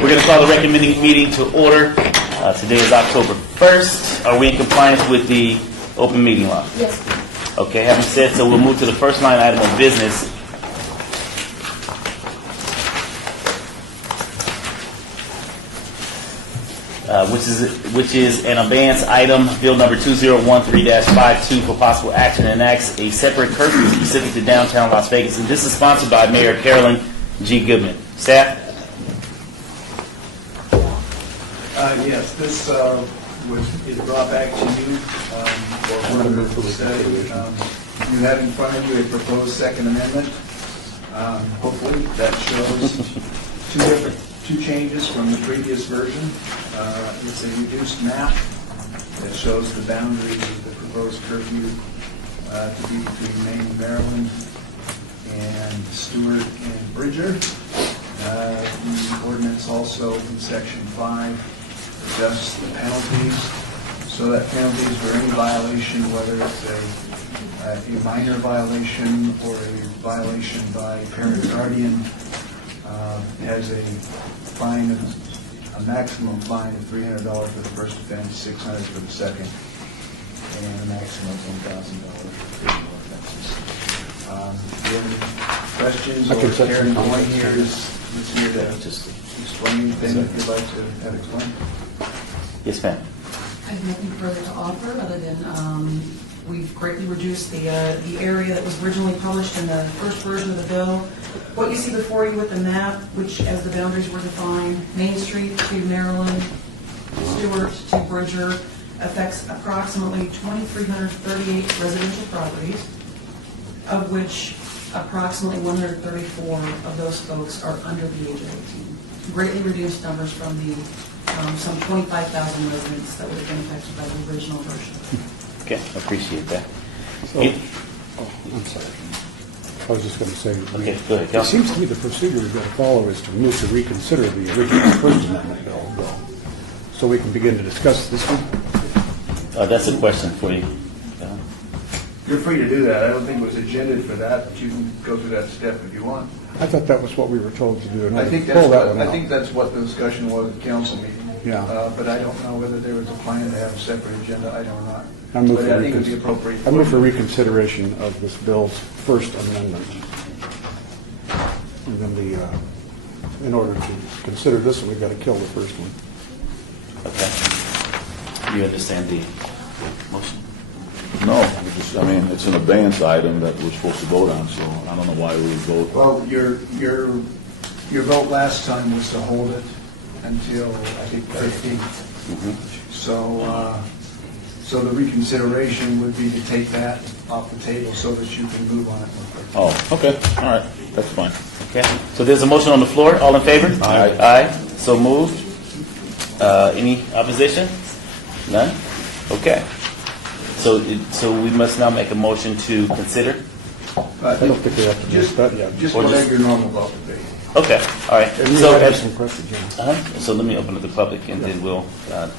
We're going to call the recommending meeting to order. Today is October 1st. Are we in compliance with the open meeting law? Yes. Okay, having said so, we'll move to the first line item of business. Which is an abeyance item, bill number 2013-52 for possible action and enacts a separate curfew specific to downtown Las Vegas. And this is sponsored by Mayor Carolyn G. Goodman. Staff? Yes, this is brought back to you for further study. You have in front of you a proposed Second Amendment. Hopefully that shows two changes from the previous version. It's a reduced map that shows the boundaries of the proposed curfew to be between Maine and Maryland and Stewart and Bridger. The ordinance also in Section 5 adjusts the penalties so that penalties for any violation, whether it's a minor violation or a violation by parent or guardian, has a fine of a maximum fine of $300 for the first offense, $600 for the second, and a maximum of $1,000 for criminal offenses. Do you have any questions? Or Karen Coyne here is here to just explain anything that you'd like to have explained? Yes, ma'am. I have nothing further to offer other than we've greatly reduced the area that was originally published in the first version of the bill. What you see before you with the map, which as the boundaries were defined, Main Street to Maryland, Stewart to Bridger, affects approximately 2,338 residential properties, of which approximately 134 of those folks are under the age of 18. Greatly reduced numbers from the some 25,000 residents that would have been affected by the original version. Okay, I appreciate that. So, I'm sorry. I was just going to say, Okay, go ahead, it Councilman. seems to me the procedure we've got to follow is to move to reconsider the original First Amendment bill, so we can begin to discuss this one. That's a question for you. You're free to do that. I don't think it was agended for that, but you can go through that step if you want. I thought that was what we were told to do, and I think pull that one out. that's what the discussion was at the council meeting. Yeah. But I don't know whether there was a plan to have a separate agenda. I don't know. I move But for I think it would be appropriate. I move for reconsideration of this bill's First Amendment. And then in order to consider this one, we've got to kill the first one. Okay. You understand the motion? No, it's an abeyance item that we're supposed to vote on, so I don't know why we would vote. Well, your vote last time was to hold it until, I think, 13th. So the reconsideration would be to take that off the table so that you can move on it more quickly. Oh, okay, all right, that's fine. Okay. So there's a motion on the floor. All in favor? Aye. Aye. So moved. Any opposition? None? Okay. So we must now make a motion to consider? I don't think we have to do that yet. Just Or whatever just- your normal vote would be. Okay. All right. And So I have some questions, yeah. So let me open to the public, and then we'll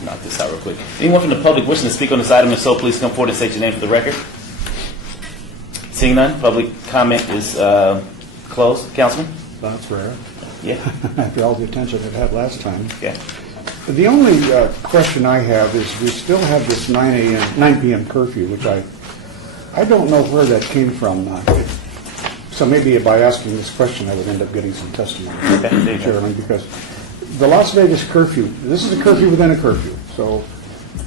knock this out real quick. Anyone from the public wishing to speak on this item, if so, please come forward and state your name for the record. Seeing none, public comment is closed. Councilman? That's rare. Yeah. After all the attention it had last time. Okay. The only question I have is we still have this 9 p.m. curfew, which I don't know where that came from. So maybe by asking this question, I would end up getting some testimony, Okay. Chairman, because the Las Vegas curfew, this is a curfew within a curfew. So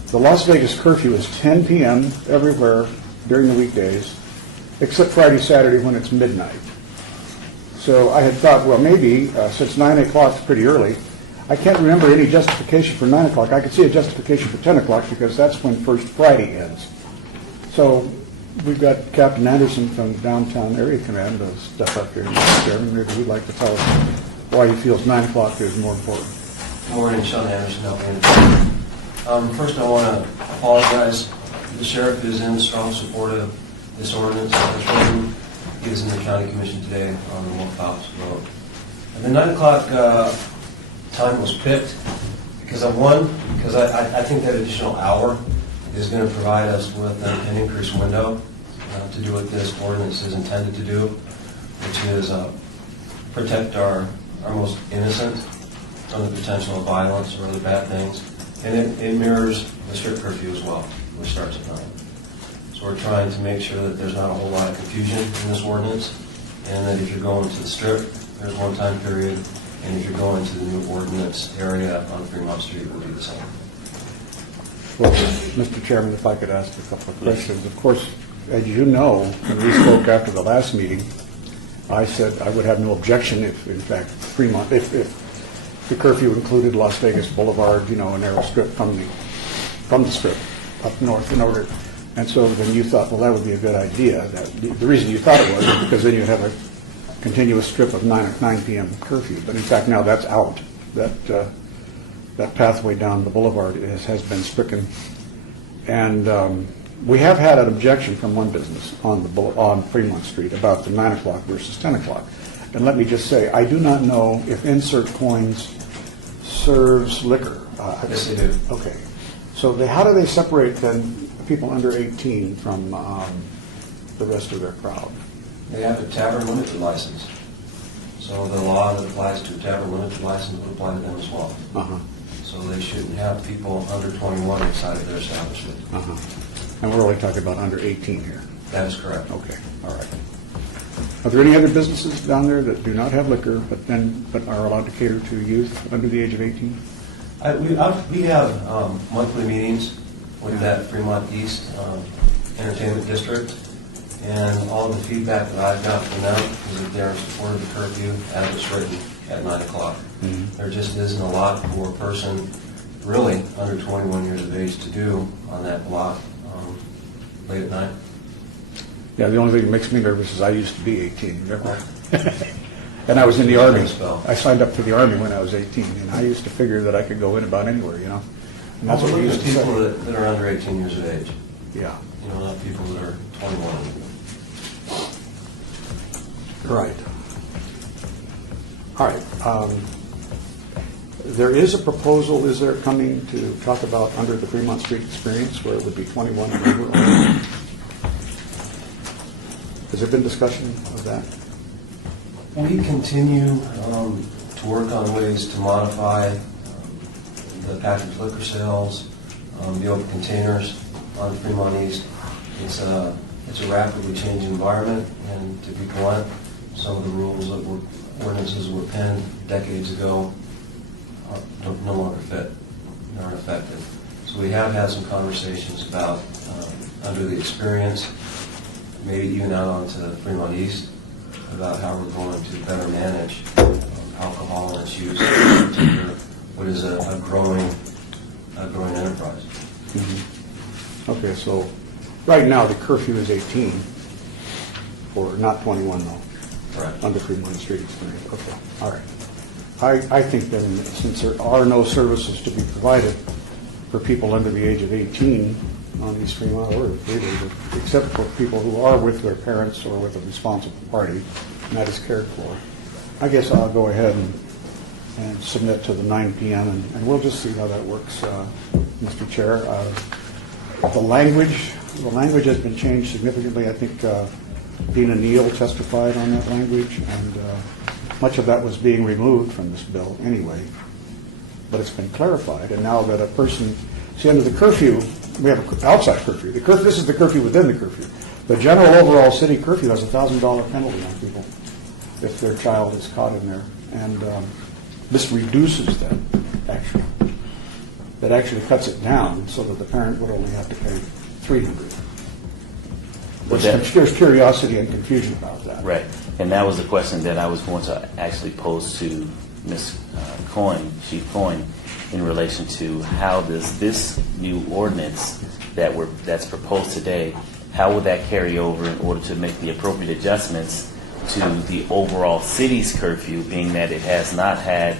the Las Vegas curfew is 10 p.m. everywhere during the weekdays, except Friday, Saturday when it's midnight. So I had thought, well, maybe since 9 o'clock is pretty early, I can't remember any justification for 9 o'clock. I could see a justification for 10 o'clock because that's when First Friday ends. So we've got Captain Anderson from Downtown Area Command to step up here, Mr. Chairman. Maybe he'd like to tell us why he feels 9 o'clock is more important. Morning, Sean Anderson, First, I want to apologize. The sheriff is in strong support of this ordinance. He was in the county commission today on the Wolf vote. And the 9 o'clock time was picked because I think that additional hour is going to provide us with an increased window to do what this ordinance is intended to do, which is protect our most innocent from the potential of violence or other bad things. And it mirrors the strip curfew as well, which starts at 9. So we're trying to make sure that there's not a whole lot of confusion in this ordinance, and that if you're going to the strip, there's one time period, and if you're going to the new ordinance area on Fremont Street, it will be the same. Well, Mr. Chairman, if I could ask a couple of questions. Of course, as you know, when we spoke after the last meeting, I said I would have no objection if, in fact, Fremont, if the curfew included Las Vegas Boulevard, a narrow strip from the strip up north in order. And so then you thought, well, that would be a good idea. The reason you thought it was because then you'd have a continuous strip of 9 p.m. curfew. But in fact, now that's out. That pathway down the boulevard has been stricken. And we have had an objection from one business on Fremont Street about the 9 o'clock versus 10 o'clock. And let me just say, I do not know if Insert Coins serves liquor. Yes, they do. Okay. So how do they separate then people under 18 from the rest of their crowd? They have a tavern limited license. So the law that applies to a tavern limited license would apply to them as well. Uh-huh. So they shouldn't have people under 21 inside of their establishment. Uh-huh. And we're only talking about under 18 here. That is correct. Okay, all right. Are there any other businesses down there that do not have liquor but are allowed to cater to youth under the age of 18? We have monthly meetings with that Fremont East Entertainment District, and all the feedback that I've got from them is that they're in support of the curfew as it's written at 9 o'clock. Mm-hmm. There just isn't a lot for a person really under 21 years of age to do on that block late at night. Yeah, the only thing that makes me nervous is I used to be 18, remember? And I was in the Army. I signed up for the Army when I was 18, and I used to figure that I could go in about anywhere, And that's what we used to people say. that are under 18 years of age, Yeah. not people that are 21. Right. All right. There is a proposal, is there, coming to talk about under the Fremont Street experience where it would be 21 and over? Has there been discussion of that? We continue to work on ways to modify the packaged liquor sales, the open containers on Fremont East. It's a rapidly changing environment, and to be blunt, some of the rules that were ordinances were penned decades ago no longer fit, aren't effective. So we have had some conversations about under the experience, maybe even out onto Fremont East, about how we're going to better manage alcohol and its use in what is a growing enterprise. Mm-hmm. Okay, so right now the curfew is 18, or not 21 though, Correct. under Fremont Street experience. Okay, all right. I think then, since there are no services to be provided for people under the age of 18 on East Fremont, or really, except for people who are with their parents or with a responsible party, and that is cared for, I guess I'll go ahead and submit to the 9 p.m., and we'll just see how that works, Mr. Chair. The language has been changed significantly. I think Dina Neal testified on that language, and much of that was being removed from this bill anyway. But it's been clarified, and now that a person, see, under the curfew, we have an outside curfew. This is the curfew within the curfew. The general overall city curfew has a $1,000 penalty on people if their child is caught in there, and this reduces that, actually. That actually cuts it down so that the parent would only have to pay $300. There's curiosity and confusion about that. Right, and that was the question that I was going to actually pose to Ms. Coyne, Chief Coyne, in relation to how does this new ordinance that's proposed today, how would that carry over in order to make the appropriate adjustments to the overall city's curfew, being that it has not had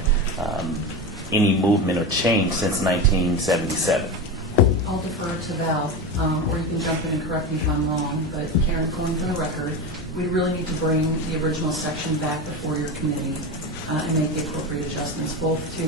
any movement or change since 1977? I'll defer to Val, or you can jump in and correct me if I'm wrong, but Karen, going for the record, we really need to bring the original section back before your committee and make the appropriate adjustments, both to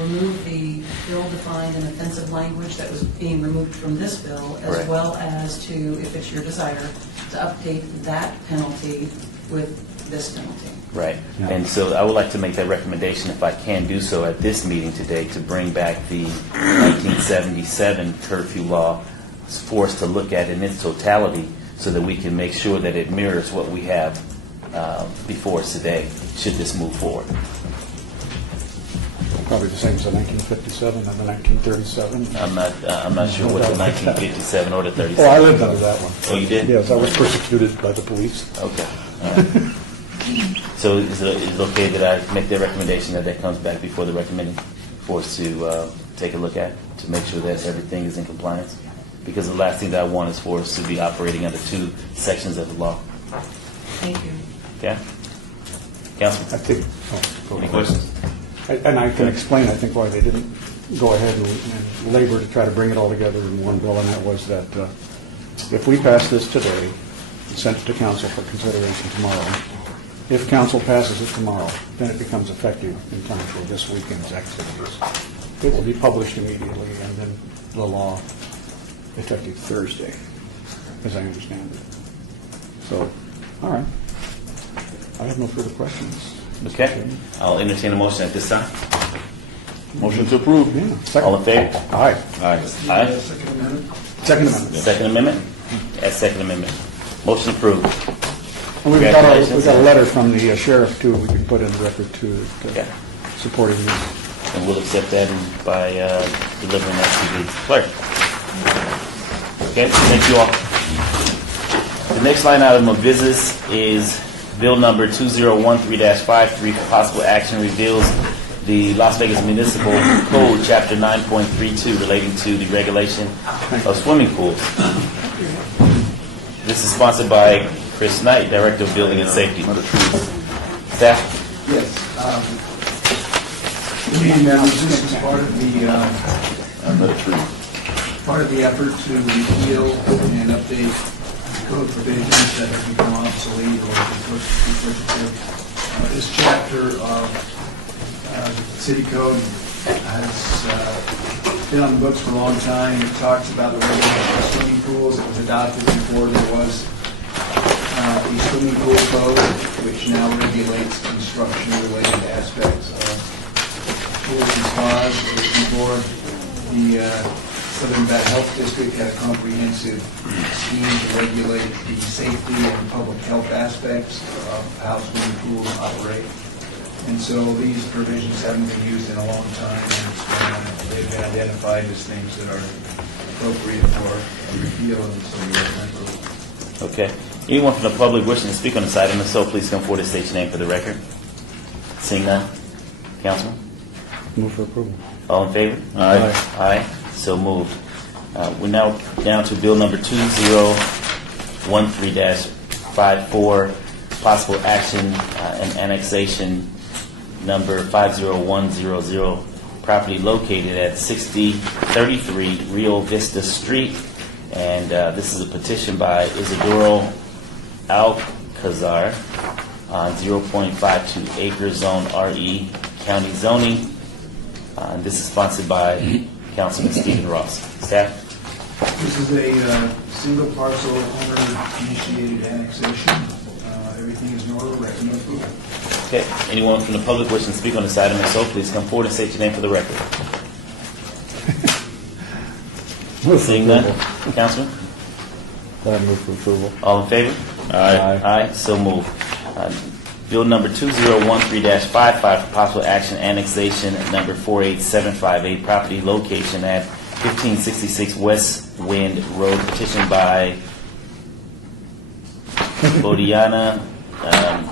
remove the ill-defined and offensive language that was being removed from this bill, as Right. well as to, if it's your desire, to update that penalty with this penalty. Right. Yeah. And so I would like to make that recommendation, if I can do so at this meeting today, to bring back the 1977 curfew law for us to look at in its totality so that we can make sure that it mirrors what we have before us today, should this move forward. Probably the same as the 1957 and the 1937. I'm not sure what the 1957 or the 37. Oh, I lived under that one. Oh, you did? Yes, I was persecuted by the police. Okay. All right. So is it okay that I make that recommendation, that comes back before the recommending for us to take a look at, to make sure that everything is in compliance? Because the last thing that I want is for us to be operating under two sections of the law. Thank you. Okay? Councilman, I think, go any ahead. questions? And I can explain, I think, why they didn't go ahead and labor to try to bring it all together in one bill, and that was that if we pass this today and send it to council for consideration tomorrow, if council passes it tomorrow, then it becomes effective in time for this weekend's activities. It will be published immediately, and then the law effective Thursday, as I understand it. So, all right. I have no further questions. Okay. I'll entertain a motion at this time. Motion to approve. Yeah. Second. All in favor? Aye. Aye. Aye. Second amendment? Second amendment. Second amendment? Yes, second amendment. Motion approved. And we've got Congratulations. a letter from the sheriff, too, we can put in the record, too, Okay. supporting this. And we'll accept that by delivering that to the clerk. Okay, thank you all. The next line item of business is Bill number 2013-53 for possible action, reveals the Las Vegas Municipal Code, Chapter 9.32, relating to the regulation of swimming pools. This is sponsored by Chris Knight, Director of Building and Safety. Staff? Yes. And this is part of the Another tree. part of the effort to repeal and update code provisions that have become obsolete or duplicative. This chapter of city code has been on the books for a long time. It talks about the regulation of swimming pools. It was adopted before there was a swimming pool code, which now regulates construction-related aspects of pools and spas. Before, the Southern Bat Health District had a comprehensive scheme to regulate the safety and public health aspects of how swimming pools operate. And so these provisions haven't been used in a long time, and they've been identified as things that are appropriate for repeal, and so we recommend approval. Okay. Anyone from the public wishing to speak on this item, if so, please come forward and state your name for the record. Seeing none. Councilman? Move for approval. All in favor? Aye. Aye. So moved. We're now down to Bill number 2013-54, possible action and annexation number 50100, property located at 6033 Rio Vista Street. And this is a petition by Isidoro Alcazar on 0.52 acre zone RE county zoning. And this is sponsored by Councilman Stephen Ross. Staff? This is a single parcel owner-initiated annexation. Everything is in order, recommend approval. Okay. Anyone from the public wishing to speak on this item, if so, please come forward and state your name for the record. Move for Seeing none. approval. Councilman? Move for approval. All in favor? Aye. Aye. So moved. Bill number 2013-55 for possible action annexation number 48758, property location at 1566 West Wind Road, petitioned by Bodiana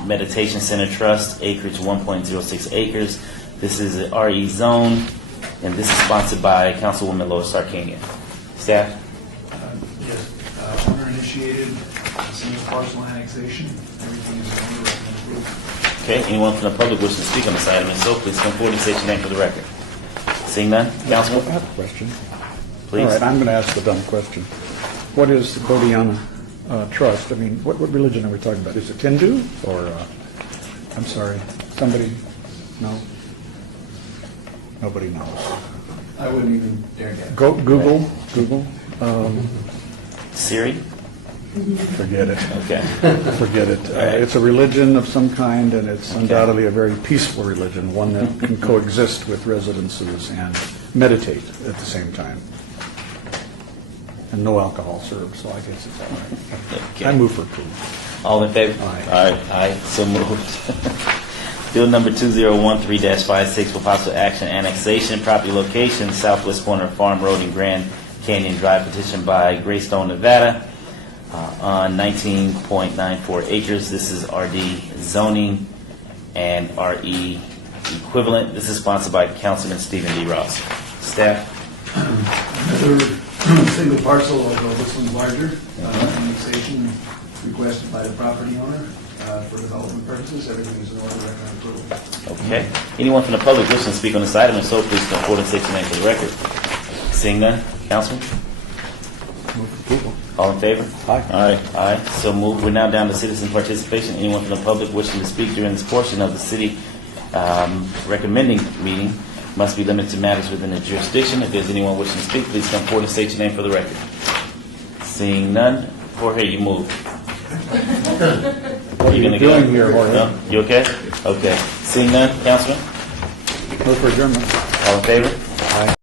Meditation Center Trust, acreage 1.06 acres. This is an RE zone, and this is sponsored by Councilwoman Lois Sarkanian. Staff? Yes, owner-initiated, single parcel annexation. Everything is in order, recommend approval. Okay, anyone from the public wishing to speak on this item, if so, please come forward and state your name for the record. Seeing none, I Councilman, have a question. please. All right, I'm going to ask the dumb question. What is the Bodiana Trust? I mean, what religion are we talking about? Is it Hindu or, I'm sorry, somebody, no? Nobody knows. I wouldn't even dare guess. Google. Siri? Forget it. Okay. Forget it. It's a religion of some kind, and it's undoubtedly a very peaceful religion, one that can coexist with residences and meditate at the same time. And no alcohol served, so I guess it's all right. Okay. I move for approval. All in favor? Aye. Aye, so moved. Bill number 2013-56 for possible action, annexation, property location, southwest corner of Farm Road and Grand Canyon Drive, petition by Greystone, Nevada, on 19.94 acres. This is RD zoning and RE equivalent. This is sponsored by Councilman Stephen D. Ross. Staff? Another single parcel, although this one's larger, annexation requested by the property owner for development purposes. Everything is in order, recommend approval. Okay. Anyone from the public wishing to speak on this item, and so please come forward and state your name for the record. Seeing none, Councilman? Move for approval. All in favor? Aye. Aye, so moved. We're now down to citizen participation. Anyone from the public wishing to speak during this portion of the city recommending meeting must be limited to matters within the jurisdiction. If there's anyone wishing to speak, please come forward and state your name for the record. Seeing none, Jorge, you move. What are you gonna doing go? here, Jorge? No? You okay? Okay. Seeing none, Councilman? Move for adjournment. All in favor?